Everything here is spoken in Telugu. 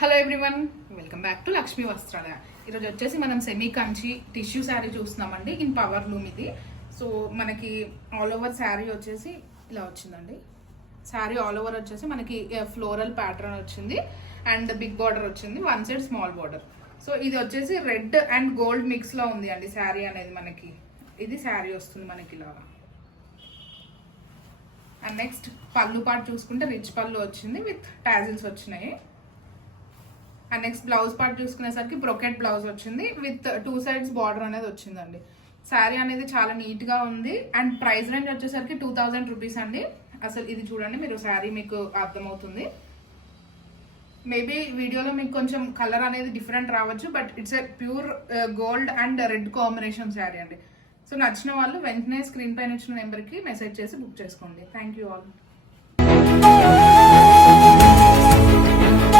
Hello everyone, welcome back to Lakshmi Vastralaya. ఈరోజు వచ్చేసి మనం సెమీ కంచి టిష్యూ శారీ చూస్తున్నామండి. ఇన్ పవర్ లూమ్ ఇది. సో మనకి ఆల్ ఓవర్ శారీ వచ్చేసి ఇలా వచ్చిందండి. శారీ ఆల్ ఓవర్ వచ్చేసి మనకి ఫ్లోరల్ ప్యాటర్న్ వచ్చింది అండ్ బిగ్ బార్డర్ వచ్చింది, one side small border. So ఇది వచ్చేసి రెడ్ అండ్ గోల్డ్ మిక్స్లో ఉంది అండి శారీ అనేది. మనకి ఇది శారీ వస్తుంది మనకి ఇలాగా. అండ్ నెక్స్ట్ పళ్ళు పార్ట్ చూసుకుంటే రిచ్ పళ్ళు వచ్చింది విత్ టాజిల్స్ వచ్చినాయి. అండ్ నెక్స్ట్ బ్లౌజ్ పార్ట్ చూసుకునేసరికి బ్రొకెట్ బ్లౌజ్ వచ్చింది విత్ 2 సైడ్స్ బార్డర్ అనేది వచ్చిందండి. శారీ అనేది చాలా నీట్గా ఉంది అండ్ ప్రైస్ రేంజ్ వచ్చేసరికి 2000 రూపీస్ అండి. అసలు ఇది చూడండి మీరు, శారీ మీకు అర్థమవుతుంది. మేబీ వీడియోలో మీకు కొంచెం కలర్ అనేది డిఫరెంట్ రావచ్చు, but it's a pure gold and red combination sari అండి. సో నచ్చిన వాళ్ళు వెంటనే స్క్రీన్ పైన ఇచ్చిన నెంబర్కి మెసేజ్ చేసి బుక్ చేసుకోండి. Thank you all.